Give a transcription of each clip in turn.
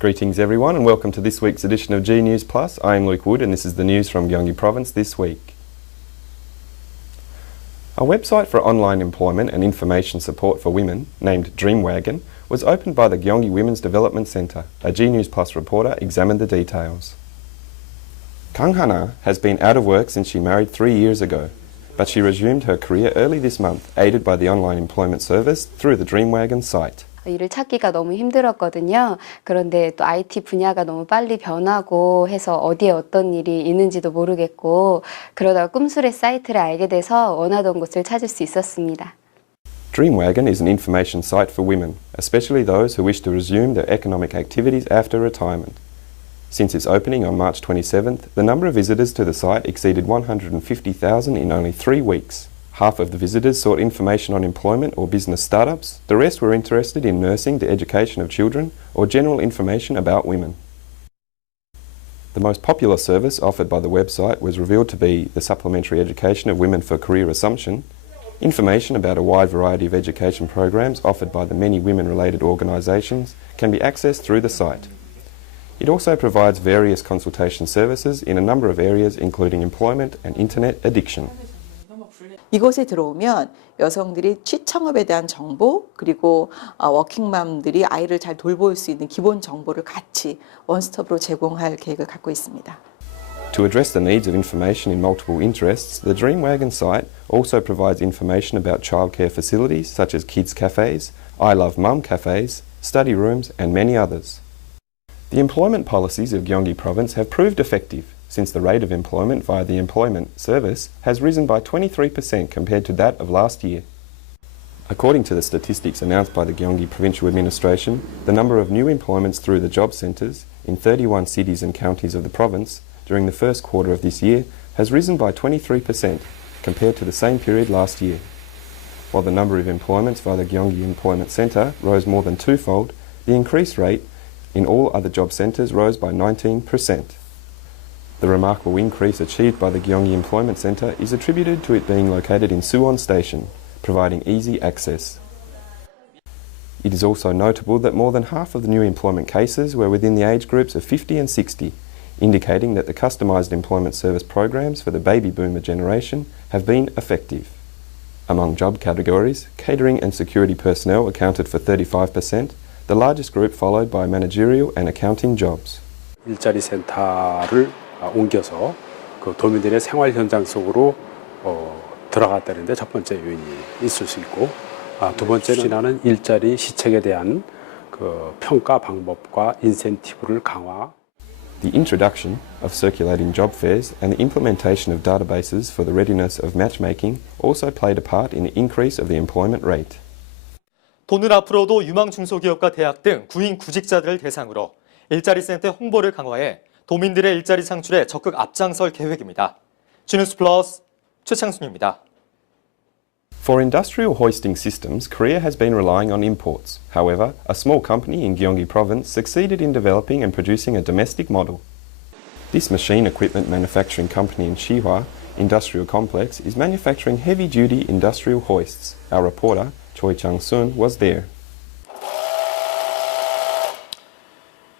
Greetings everyone and welcome to this week's edition of G News Plus. I am Luke Wood and this is the news from Gyeonggi Province this week. A website for online employment and information support for women, named Dreamwagon, was opened by the Gyeonggi Women's Development Centre. A G News Plus reporter examined the details. Kang Hana has been out of work since she married 3 years ago, but she resumed her career early this month, aided by the online employment service through the Dreamwagon site. 일을 찾기가 너무 힘들었거든요. 그런데 또 IT 분야가 너무 빨리 변하고 해서 어디에 어떤 일이 있는지도 모르겠고 그러다가 꿈술의 사이트를 알게 돼서 원하던 곳을 찾을 수 있었습니다. Dreamwagon is an information site for women, especially those who wish to resume their economic activities after retirement. Since its opening on March 27th, the number of visitors to the site exceeded 150,000 in only 3 weeks. Half of the visitors sought information on employment or business startups. The rest were interested in nursing, the education of children, or general information about women. The most popular service offered by the website was revealed to be the supplementary education of women for career assumption. Information about a wide variety of education programs offered by the many women-related organisations can be accessed through the site. It also provides various consultation services in a number of areas including employment and internet addiction. 이곳에 들어오면 여성들이 취창업에 대한 정보 그리고 워킹맘들이 아이를 잘 돌볼 수 있는 기본 정보를 같이 원스톱으로 제공할 계획을 갖고 있습니다. To address the needs of information in multiple interests, the Dreamwagon site also provides information about childcare facilities such as kids cafes, I Love Mum cafes, study rooms and many others. The employment policies of Gyeonggi Province have proved effective, since the rate of employment via the employment service has risen by 23% compared to that of last year. According to the statistics announced by the Gyeonggi Provincial Administration, the number of new employments through the job centres in 31 cities and counties of the province during the first quarter of this year has risen by 23% compared to the same period last year. While the number of employments via the Gyeonggi Employment Centre rose more than twofold, the increase rate in all other job centres rose by 19%. The remarkable increase achieved by the Gyeonggi Employment Centre is attributed to it being located in Suwon Station, providing easy access. It is also notable that more than half of the new employment cases were within the age groups of 50 and 60, indicating that the customised employment service programs for the baby boomer generation have been effective. Among job categories, catering and security personnel accounted for 35%, the largest group followed by managerial and accounting jobs. 일자리 센터를 옮겨서 그 도민들의 생활 현장 속으로 들어갔다는 데 첫 번째 요인이 있을 수 있고, 두 번째는 일자리 시책에 대한 그 평가 방법과 인센티브를 강화. The introduction of circulating job fairs and the implementation of databases for the readiness of matchmaking also played a part in the increase of the employment rate. 도는 앞으로도 유망 중소기업과 대학 등 구인 구직자들을 대상으로 일자리 센터 홍보를 강화해 도민들의 일자리 창출에 적극 앞장설 계획입니다. Gnews Plus 최창순입니다. For industrial hoisting systems, Korea has been relying on imports. However, a small company in Gyeonggi Province succeeded in developing and producing a domestic model. This machine equipment manufacturing company in Sihwa Industrial Complex is manufacturing heavy-duty industrial hoists. Our reporter, Choi Chang-sun, was there.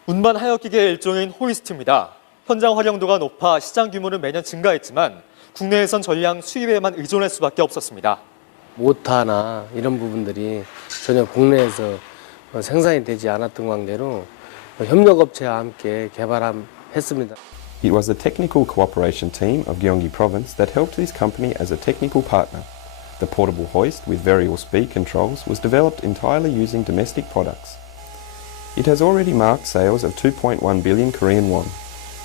운반 하역기계의 일종인 호이스트입니다. 현장 활용도가 높아 시장 규모는 매년 증가했지만 국내에선 전량 수입에만 의존할 수밖에 없었습니다. 모터나 이런 부분들이 전혀 국내에서 생산이 되지 않았던 관계로 협력업체와 함께 개발했습니다. It was the technical cooperation team of Gyeonggi Province that helped this company as a technical partner. The portable hoist with variable speed controls was developed entirely using domestic products. It has already marked sales of 2.1 billion Korean won.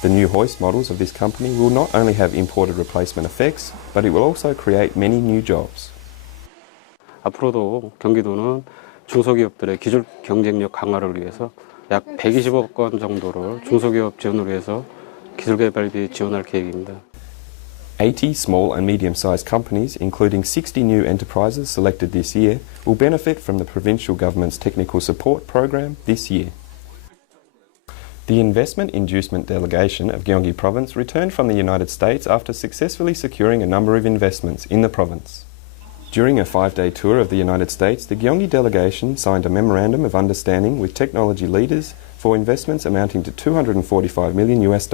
The new hoist models of this company will not only have imported replacement effects, but it will also create many new jobs. 앞으로도 경기도는 중소기업들의 기술 경쟁력 강화를 위해서 약 120억 원 정도를 중소기업 지원을 위해서 기술개발비 지원할 계획입니다. 80 small and medium-sized companies, including 60 new enterprises selected this year, will benefit from the provincial government's technical support program this year. The Investment Inducement Delegation of Gyeonggi Province returned from the United States after successfully securing a number of investments in the province. During a 5-day tour of the United States, the Gyeonggi delegation signed a memorandum of understanding with technology leaders for investments amounting to $245 million US.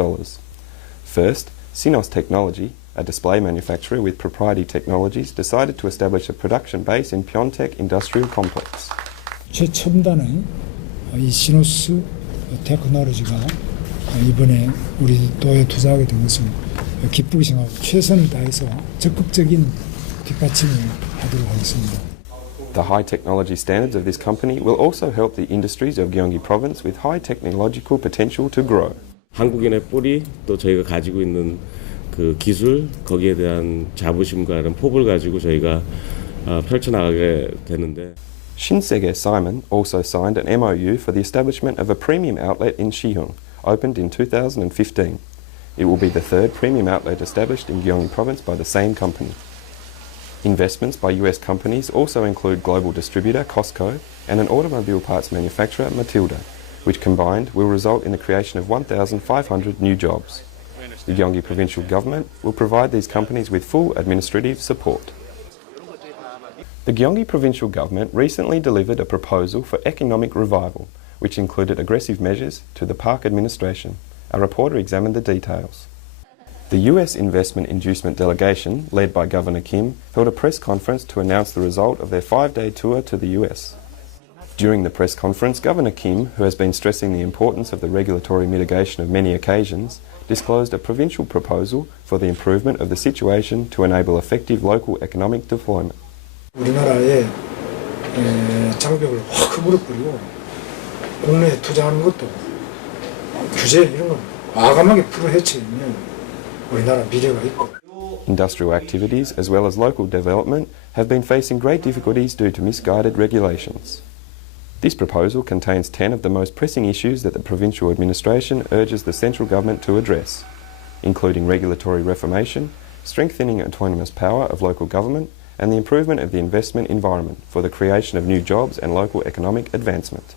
First, Synos Technology, a display manufacturer with proprietary technologies, decided to establish a production base in Pyeongtaek Industrial Complex. 최첨단의 이 시노스 테크놀로지가 이번에 우리 도에 투자하게 된 것을 기쁘게 생각하고 최선을 다해서 적극적인 뒷받침을 하도록 하겠습니다. The high technology standards of this company will also help the industries of Gyeonggi Province with high technological potential to grow. 한국인의 뿌리 또 저희가 가지고 있는 그 기술 거기에 대한 자부심과 이런 폭을 가지고 저희가 펼쳐나가게 되는데. Shinsegae Simon also signed an MOU for the establishment of a premium outlet in Siheung, opened in 2015. It will be the third premium outlet established in Gyeonggi Province by the same company. Investments by US companies also include global distributor Costco and an automobile parts manufacturer Matilda, which combined will result in the creation of 1,500 new jobs. The Gyeonggi Provincial Government will provide these companies with full administrative support. The Gyeonggi Provincial Government recently delivered a proposal for economic revival, which included aggressive measures to the park administration. A reporter examined the details. The US Investment Inducement Delegation, led by Governor Kim, held a press conference to announce the result of their 5-day tour to the US. During the press conference, Governor Kim, who has been stressing the importance of the regulatory mitigation of many occasions, disclosed a provincial proposal for the improvement of the situation to enable effective local economic deployment. 우리나라의 장벽을 확 허물어버리고 국내에 투자하는 것도 규제 이런 건 과감하게 풀어헤치면 우리나라 미래가 있고. Industrial activities as well as local development have been facing great difficulties due to misguided regulations. This proposal contains 10 of the most pressing issues that the provincial administration urges the central government to address, including regulatory reformation, strengthening autonomous power of local government, and the improvement of the investment environment for the creation of new jobs and local economic advancement.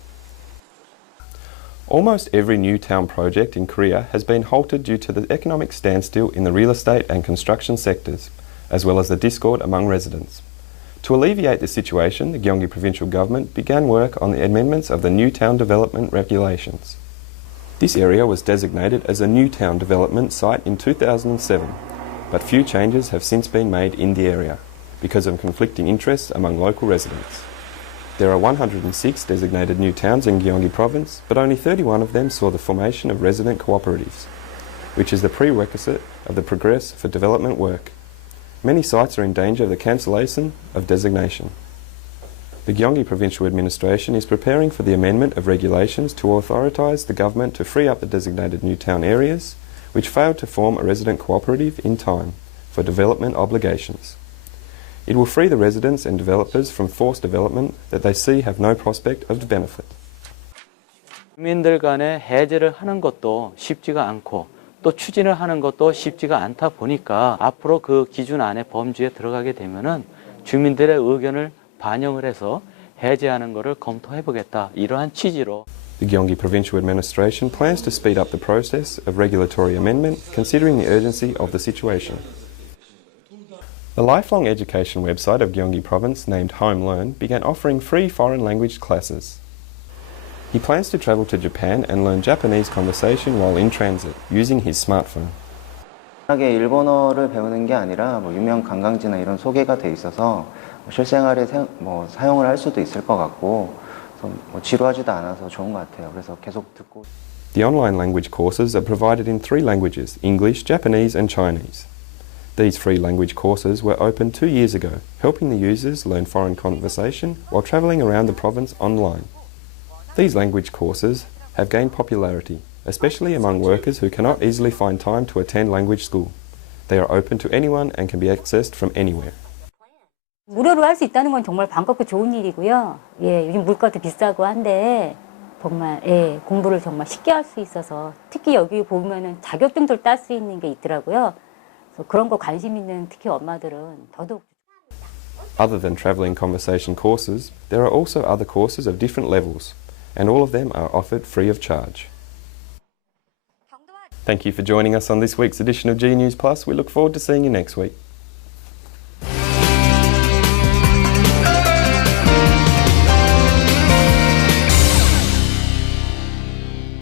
Almost every new town project in Korea has been halted due to the economic standstill in the real estate and construction sectors, as well as the discord among residents. To alleviate the situation, the Gyeonggi Provincial Government began work on the amendments of the New Town Development Regulations. This area was designated as a New Town Development site in 2007, but few changes have since been made in the area because of conflicting interests among local residents. There are 106 designated new towns in Gyeonggi Province, but only 31 of them saw the formation of resident cooperatives, which is the prerequisite of the Progress for Development work. Many sites are in danger of the cancellation of designation. The Gyeonggi Provincial Administration is preparing for the amendment of regulations to authorise the government to free up the designated new town areas, which failed to form a resident cooperative in time, for development obligations. It will free the residents and developers from forced development that they see have no prospect of benefit. 주민들 간에 해제를 하는 것도 쉽지가 않고 또 추진을 하는 것도 쉽지가 않다 보니까 앞으로 그 기준 안에 범주에 들어가게 되면은 주민들의 의견을 반영을 해서 해제하는 것을 검토해 보겠다. 이러한 취지로 The Gyeonggi Provincial Administration plans to speed up the process of regulatory amendment considering the urgency of the situation. The lifelong education website of Gyeonggi Province, named Home Learn, began offering free foreign language classes. He plans to travel to Japan and learn Japanese conversation while in transit, using his smartphone. 하게 일본어를 배우는 게 아니라 유명 관광지나 이런 소개가 돼 있어서 실생활에 사용을 할 수도 있을 것 같고 지루하지도 않아서 좋은 것 같아요. 그래서 계속 듣고. The online language courses are provided in 3 languages: English, Japanese and Chinese. These free language courses were opened 2 years ago, helping the users learn foreign conversation while travelling around the province online. These language courses have gained popularity, especially among workers who cannot easily find time to attend language school. They are open to anyone and can be accessed from anywhere. 무료로 할 수 있다는 건 정말 반갑고 좋은 일이고요. 예, 요즘 물가도 비싸고 한데 정말 공부를 정말 쉽게 할 수 있어서 특히 여기 보면은 자격증도 딸 수 있는 게 있더라고요. 그래서 그런 거 관심 있는 특히 엄마들은 더더욱. Other than travelling conversation courses, there are also other courses of different levels, and all of them are offered free of charge. Thank you for joining us on this week's edition of G News Plus. We look forward to seeing you next week.